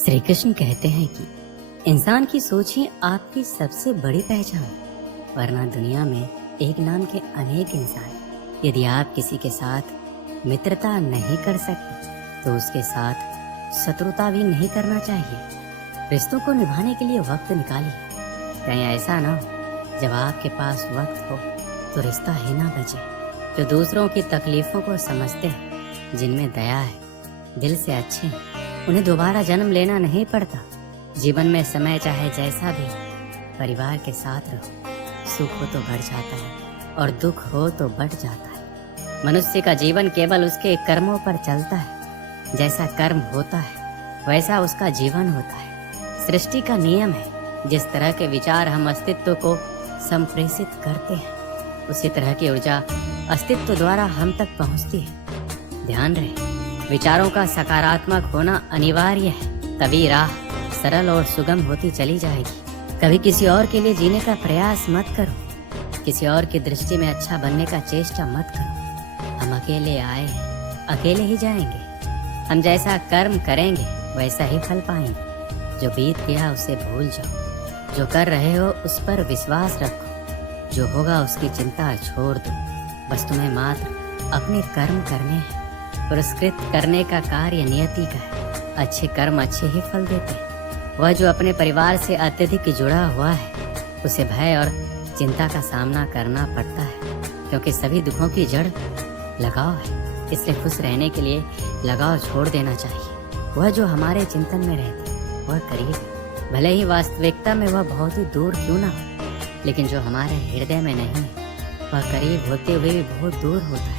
श्री कृष्ण कहते हैं कि इंसान की सोच ही आपकी सबसे बड़ी पहचान, वरना दुनिया में एक नाम के अनेक इंसान। यदि आप किसी के साथ मित्रता नहीं कर सकते तो उसके साथ शत्रुता भी नहीं करना चाहिए। रिश्तों को निभाने के लिए वक्त निकालिए। कहीं ऐसा ना हो जब आपके पास वक्त हो तो रिश्ता ही ना बचे। जो दूसरों की तकलीफों को समझते हैं, जिनमें दया है, दिल से अच्छे हैं, उन्हें दोबारा जन्म लेना नहीं पड़ता। जीवन में समय चाहे जैसा भी, परिवार के साथ रहो। सुख हो तो बढ़ जाता है और दुख हो तो बढ़ जाता है। मनुष्य का जीवन केवल उसके कर्मों पर चलता है। जैसा कर्म होता है वैसा उसका जीवन होता है। सृष्टि का नियम है, जिस तरह के विचार हम अस्तित्व को संप्रेषित करते हैं, उसी तरह की ऊर्जा अस्तित्व द्वारा हम तक पहुंचती है। ध्यान रहे, विचारों का सकारात्मक होना अनिवार्य है, तभी राह सरल और सुगम होती चली जाएगी। कभी किसी और के लिए जीने का प्रयास मत करो। किसी और की दृष्टि में अच्छा बनने का चेष्टा मत करो। हम अकेले आए हैं, अकेले ही जाएंगे। हम जैसा कर्म करेंगे वैसा ही फल पाएंगे। जो बीत गया उसे भूल जाओ। जो कर रहे हो उस पर विश्वास रखो। जो होगा उसकी चिंता छोड़ दो। बस तुम्हें मात्र अपने कर्म करने हैं। पुरस्कृत करने का कार्य नियति का है। अच्छे कर्म अच्छे ही फल देते हैं। वह जो अपने परिवार से अत्यधिक जुड़ा हुआ है, उसे भय और चिंता का सामना करना पड़ता है, क्योंकि सभी दुखों की जड़ लगाव है। इसलिए खुश रहने के लिए लगाव छोड़ देना चाहिए। वह जो हमारे चिंतन में रहती है वह करीब है, भले ही वास्तविकता में वह बहुत ही दूर क्यों ना हो। लेकिन जो हमारे हृदय में नहीं है वह करीब होते हुए भी बहुत दूर होता है।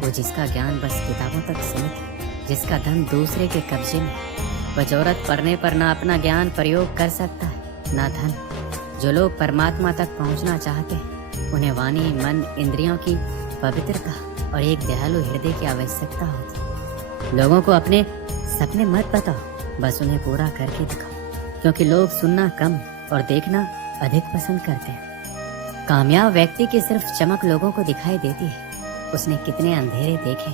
वो जिसका ज्ञान बस किताबों तक सीमित है, जिसका धन दूसरे के कब्जे में, वह जरूरत पड़ने पर ना अपना ज्ञान प्रयोग कर सकता है ना धन। जो लोग परमात्मा तक पहुंचना चाहते हैं, उन्हें वाणी, मन, इंद्रियों की पवित्रता और एक दयालु हृदय की आवश्यकता होती है। लोगों को अपने सपने मत बताओ, बस उन्हें पूरा करके दिखाओ, क्योंकि लोग सुनना कम और देखना अधिक पसंद करते हैं। कामयाब व्यक्ति की सिर्फ चमक लोगों को दिखाई देती है। उसने कितने अंधेरे देखे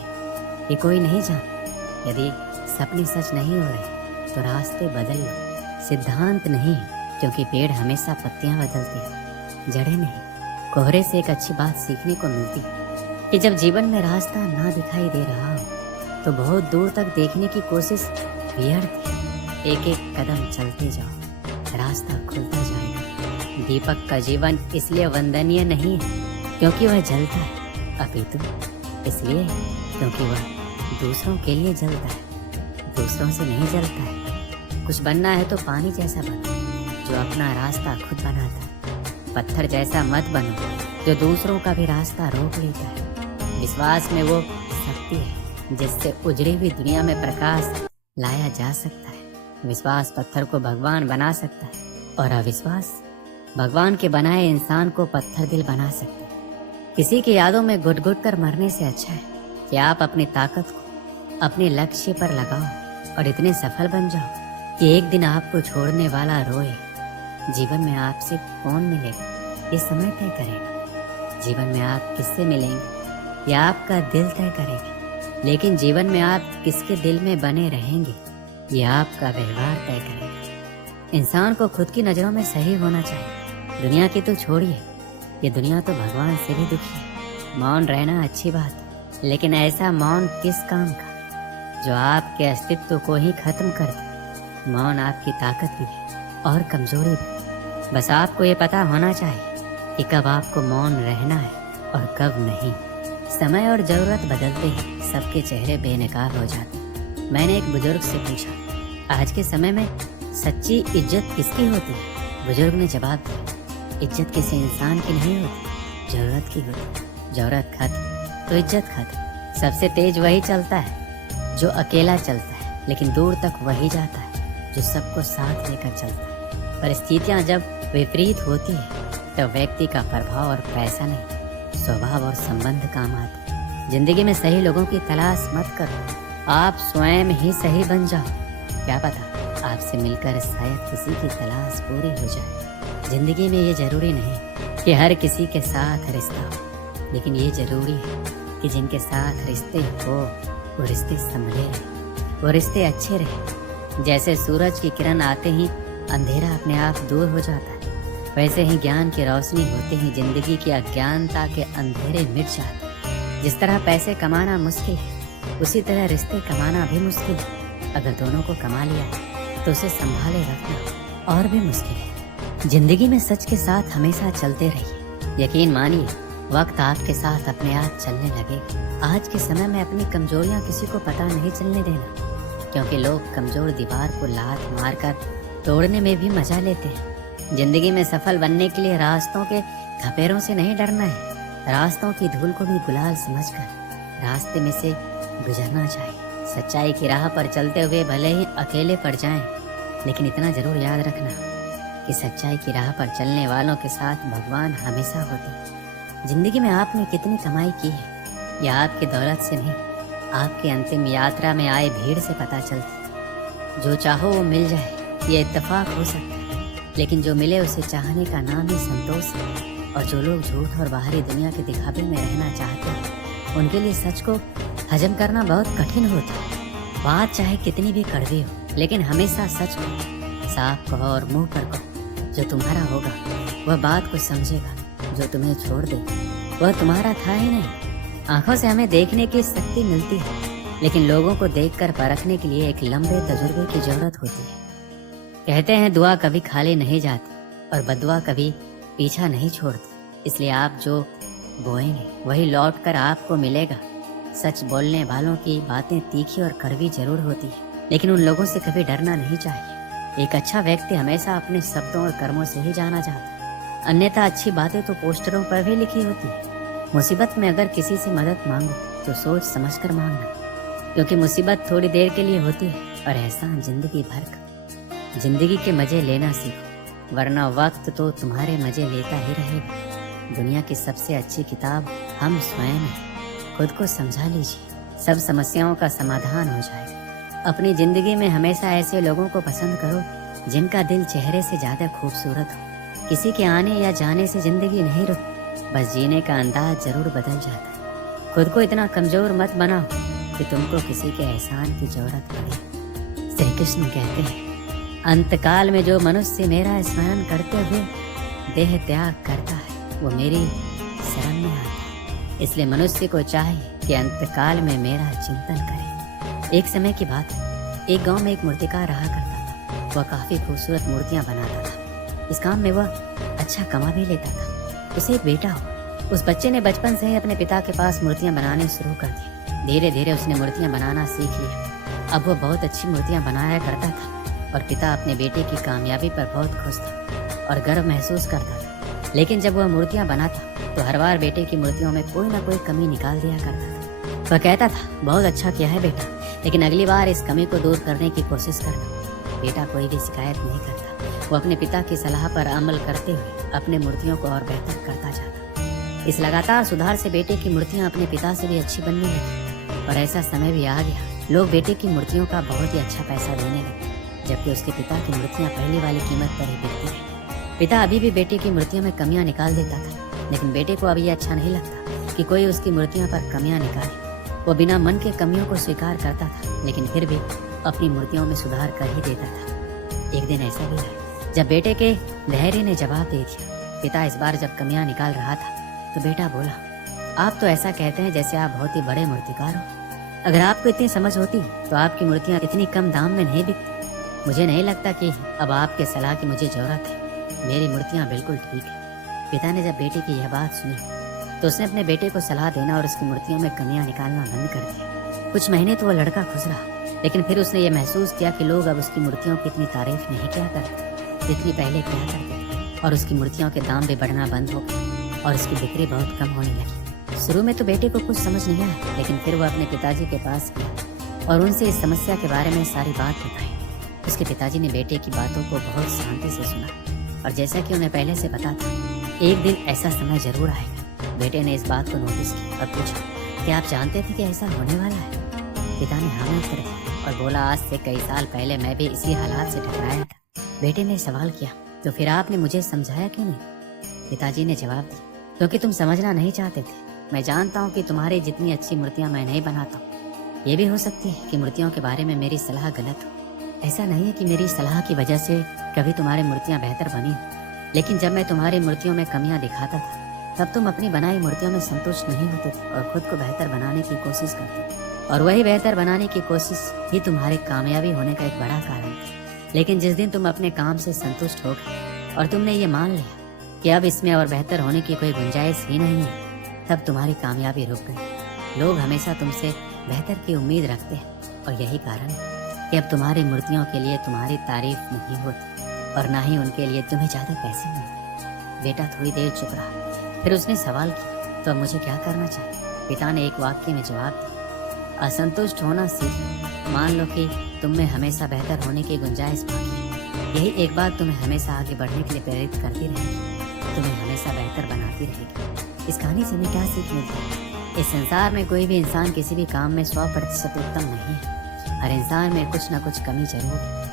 ये कोई नहीं जानता। यदि सपने सच नहीं हो रहे तो रास्ते बदल लो। सिद्धांत नहीं, क्योंकि पेड़ हमेशा पत्तियां बदलती है, जड़ें नहीं। कोहरे से एक अच्छी बात सीखने को मिलती है कि जब जीवन में रास्ता ना दिखाई दे रहा हो तो बहुत दूर तक देखने की कोशिश व्यर्थ है। एक एक कदम चलते जाओ, रास्ता खुलता जाएगा। दीपक का जीवन इसलिए वंदनीय नहीं है क्योंकि वह जलता है, अपितु इसलिए क्योंकि वह दूसरों के लिए जलता है, दूसरों से नहीं जलता है। कुछ बनना है तो पानी जैसा बनो, जो अपना रास्ता खुद बनाता है। पत्थर जैसा मत बनो, जो दूसरों का भी रास्ता रोक लेता है। विश्वास में वो शक्ति है जिससे उजड़ी हुई दुनिया में प्रकाश लाया जा सकता है। विश्वास पत्थर को भगवान बना सकता है और अविश्वास भगवान के बनाए इंसान को पत्थर दिल बना सकता है। किसी की यादों में घुट घुट कर मरने से अच्छा है कि आप अपनी ताकत को अपने लक्ष्य पर लगाओ और इतने सफल बन जाओ कि एक दिन आपको छोड़ने वाला रोए। जीवन में आपसे कौन मिलेगा ये समय तय करेगा। जीवन में आप किससे मिलेंगे यह आपका दिल तय करेगा। लेकिन जीवन में आप किसके दिल में बने रहेंगे ये आपका व्यवहार तय करेगा। इंसान को खुद की नजरों में सही होना चाहिए। दुनिया की तो छोड़िए, ये दुनिया तो भगवान से भी दुखी है। मौन रहना अच्छी बात है, लेकिन ऐसा मौन किस काम का जो आपके अस्तित्व को ही खत्म कर दे। मौन आपकी ताकत भी है और कमजोरी भी। बस आपको ये पता होना चाहिए कि कब आपको मौन रहना है और कब नहीं। समय और जरूरत बदलते ही सबके चेहरे बेनकाब हो जाते। मैंने एक बुजुर्ग से पूछा, आज के समय में सच्ची इज्जत किसकी होती है? बुजुर्ग ने जवाब दिया, इज्जत किसी इंसान की नहीं होती, जरूरत की होती। जरूरत खत्म तो इज्जत खत्म। सबसे तेज वही चलता है जो अकेला चलता है, लेकिन दूर तक वही जाता है जो सबको साथ लेकर चलता है। परिस्थितियां जब विपरीत होती है तब व्यक्ति का प्रभाव और पैसा नहीं, स्वभाव और संबंध काम आते हैं। जिंदगी में सही लोगों की तलाश मत करो, आप स्वयं ही सही बन जाओ। क्या पता आपसे मिलकर शायद किसी की तलाश पूरी हो जाए। जिंदगी में ये जरूरी नहीं कि हर किसी के साथ रिश्ता हो, लेकिन ये जरूरी है कि जिनके साथ रिश्ते हो वो रिश्ते संभले रहे, वो रिश्ते अच्छे रहे। जैसे सूरज की किरण आते ही अंधेरा अपने आप दूर हो जाता है, वैसे ही ज्ञान की रोशनी होते ही जिंदगी की अज्ञानता के अंधेरे मिट जाते हैं। जिस तरह पैसे कमाना मुश्किल है, उसी तरह रिश्ते कमाना भी मुश्किल है। अगर दोनों को कमा लिया तो उसे संभाले रखना और भी मुश्किल है। जिंदगी में सच के साथ हमेशा चलते रहिए। यकीन मानिए, वक्त आपके साथ अपने आप चलने लगेगा। आज के समय में अपनी कमजोरियां किसी को पता नहीं चलने देना, क्योंकि लोग कमजोर दीवार को लात मारकर तोड़ने में भी मजा लेते हैं। जिंदगी में सफल बनने के लिए रास्तों के खपेरों से नहीं डरना है, रास्तों की धूल को भी गुलाल समझकर रास्ते में से गुजरना चाहिए। सच्चाई की राह पर चलते हुए भले ही अकेले पड़ जाएं, लेकिन इतना जरूर याद रखना कि सच्चाई की राह पर चलने वालों के साथ भगवान हमेशा होते हैं। जिंदगी में आपने कितनी कमाई की है, यह आपकी दौलत से नहीं, आपकी अंतिम यात्रा में आए भीड़ से पता चलती। जो चाहो वो मिल जाए, ये इत्तेफाक हो सकता है, लेकिन जो मिले उसे चाहने का नाम ही संतोष है। और जो लोग झूठ और बाहरी दुनिया के दिखावे में रहना चाहते हैं, उनके लिए सच को हजम करना बहुत कठिन होता है। बात चाहे कितनी भी कड़वी हो, लेकिन हमेशा सच को साफ कहो और मुंह पर कहो। जो तुम्हारा होगा वह बात को समझेगा, जो तुम्हें छोड़ दे वह तुम्हारा था ही नहीं। आंखों से हमें देखने की शक्ति मिलती है, लेकिन लोगों को देखकर परखने के लिए एक लंबे तजुर्बे की जरूरत होती है। कहते हैं दुआ कभी खाली नहीं जाती और बदुआ कभी पीछा नहीं छोड़ती। इसलिए आप जो बोएंगे वही लौट कर आपको मिलेगा। सच बोलने वालों की बातें तीखी और कड़वी जरूर होती है, लेकिन उन लोगों से कभी डरना नहीं चाहिए। एक अच्छा व्यक्ति हमेशा अपने शब्दों और कर्मों से ही जाना जाता है, अन्यथा अच्छी बातें तो पोस्टरों पर भी लिखी होती है। मुसीबत में अगर किसी से मदद मांगो तो सोच समझकर मांगना, क्योंकि मुसीबत थोड़ी देर के लिए होती है और एहसान जिंदगी भर का। जिंदगी के मजे लेना सीखो, वरना वक्त तो तुम्हारे मजे लेता ही रहेगा। दुनिया की सबसे अच्छी किताब हम स्वयं हैं। खुद को समझा लीजिए, सब समस्याओं का समाधान हो जाएगा। अपनी जिंदगी में हमेशा ऐसे लोगों को पसंद करो जिनका दिल चेहरे से ज्यादा खूबसूरत हो। किसी के आने या जाने से जिंदगी नहीं रुकती, बस जीने का अंदाज जरूर बदल जाता है। खुद को इतना कमजोर मत बनाओ कि तुमको किसी के एहसान की जरूरत पड़े। श्री कृष्ण कहते हैं, अंतकाल में जो मनुष्य मेरा स्मरण करते हुए देह त्याग करता है, वो मेरी शरण में आता है। इसलिए मनुष्य को चाहिए कि अंतकाल में मेरा चिंतन करे। एक समय की बात है, एक गांव में एक मूर्तिकार रहा करता था। वह काफी खूबसूरत मूर्तियां बनाता था। इस काम में वह अच्छा कमा भी लेता था। उसे एक बेटा हो। उस बच्चे ने बचपन से ही अपने पिता के पास मूर्तियां बनाने शुरू कर दी। धीरे धीरे उसने मूर्तियां बनाना सीख लिया। अब वह बहुत अच्छी मूर्तियां बनाया करता था और पिता अपने बेटे की कामयाबी पर बहुत खुश था और गर्व महसूस करता था। लेकिन जब वह मूर्तियां बनाता तो हर बार बेटे की मूर्तियों में कोई ना कोई कमी निकाल दिया करता था। वह कहता था, बहुत अच्छा किया है बेटा, लेकिन अगली बार इस कमी को दूर करने की कोशिश करना। बेटा कोई भी शिकायत नहीं करता। वो अपने पिता की सलाह पर अमल करते हुए अपने मूर्तियों को और बेहतर करता जाता। इस लगातार सुधार से बेटे की मूर्तियां अपने पिता से भी अच्छी बनने लगी और ऐसा समय भी आ गया, लोग बेटे की मूर्तियों का बहुत ही अच्छा पैसा देने लगे, जबकि उसके पिता की मूर्तियां पहले वाली कीमत पर ही बिकती रही। पिता अभी भी बेटे की मूर्तियों में कमियां निकाल देता था, लेकिन बेटे को अब ये अच्छा नहीं लगता कि कोई उसकी मूर्तियों पर कमियां निकाले। वो बिना मन के कमियों को स्वीकार करता था, लेकिन फिर भी अपनी मूर्तियों में सुधार कर ही देता था। एक दिन ऐसा भी आया जब बेटे के धैर्य ने जवाब दे दिया। पिता इस बार जब कमियां निकाल रहा था तो बेटा बोला, आप तो ऐसा कहते हैं जैसे आप बहुत ही बड़े मूर्तिकार हो। अगर आपको इतनी समझ होती तो आपकी मूर्तियां इतनी कम दाम में नहीं बिकती। मुझे नहीं लगता कि अब आपके सलाह की मुझे जरूरत है। मेरी मूर्तियां बिल्कुल ठीक है। पिता ने जब बेटे की यह बात सुनी तो उसने अपने बेटे को सलाह देना और उसकी मूर्तियों में कमियां निकालना बंद कर दिया। कुछ महीने तो वह लड़का खुश रहा, लेकिन फिर उसने ये महसूस किया कि लोग अब उसकी मूर्तियों की इतनी तारीफ नहीं किया करते जितनी पहले किया करते थे, और उसकी मूर्तियों के दाम भी बढ़ना बंद हो गए और उसकी बिक्री बहुत कम होने लगी। शुरू में तो बेटे को कुछ समझ नहीं आया, लेकिन फिर वह अपने पिताजी के पास गया और उनसे इस समस्या के बारे में सारी बात बताई। उसके पिताजी ने बेटे की बातों को बहुत शांति से सुना और जैसा कि उन्हें पहले से पता था, एक दिन ऐसा समय जरूर आएगा। बेटे ने इस बात को नोटिस किया और पूछा, क्या आप जानते थे कि ऐसा होने वाला है? पिता ने हाँ में उत्तर दिया और बोला, आज से कई साल पहले मैं भी इसी हालात से टकराया था। बेटे ने सवाल किया, तो फिर आपने मुझे समझाया क्यों नहीं? पिताजी ने जवाब दिया, क्योंकि तुम समझना नहीं चाहते थे। मैं जानता हूँ कि तुम्हारी जितनी अच्छी मूर्तियाँ मैं नहीं बनाता हूँ। ये भी हो सकती है कि मूर्तियों के बारे में मेरी सलाह गलत हो। ऐसा नहीं है कि मेरी सलाह की वजह से कभी तुम्हारी मूर्तियां बेहतर बनी, लेकिन जब मैं तुम्हारी मूर्तियों में कमियां दिखाता था तब तुम अपनी बनाई मूर्तियों में संतुष्ट नहीं होते थे और खुद को बेहतर बनाने की कोशिश करते थे। और वही बेहतर बनाने की कोशिश ही तुम्हारी कामयाबी होने का एक बड़ा कारण था। लेकिन जिस दिन तुम अपने काम से संतुष्ट हो गए और तुमने ये मान लिया कि अब इसमें और बेहतर होने की कोई गुंजाइश ही नहीं है, तब तुम्हारी कामयाबी रुक गई। लोग हमेशा तुमसे बेहतर की उम्मीद रखते हैं और यही कारण है कि अब तुम्हारी मूर्तियों के लिए तुम्हारी तारीफ नहीं होती और ना ही उनके लिए तुम्हें ज्यादा पैसे मिलते। बेटा थोड़ी देर चुप रहा, फिर उसने सवाल किया, तो अब मुझे क्या करना चाहिए? पिता ने एक वाक्य में जवाब दिया, असंतुष्ट होना सीखो। मान लो कि तुम में हमेशा बेहतर होने की गुंजाइश बाकी है। यही एक बात तुम्हें हमेशा आगे बढ़ने के लिए प्रेरित करती रहेगी, तुम्हें हमेशा बेहतर बनाती रहेगी। इस कहानी से हमें क्या सीख मिलती है? इस संसार में कोई भी इंसान किसी भी काम में 100% उत्तम नहीं है। हर इंसान में कुछ न कुछ कमी जरूर है।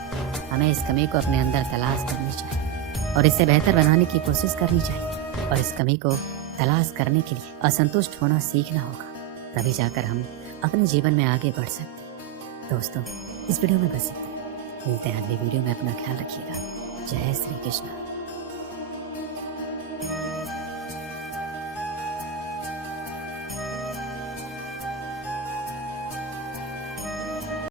हमें इस कमी को अपने अंदर तलाश करनी चाहिए और इससे बेहतर बनाने की कोशिश करनी चाहिए। और इस कमी को तलाश करने के लिए असंतुष्ट होना सीखना होगा, तभी जाकर हम अपने जीवन में आगे बढ़ सकते। दोस्तों, इस वीडियो में बस इतना। मिलते हैं अगली वीडियो में। अपना ख्याल रखिएगा। जय श्री कृष्ण।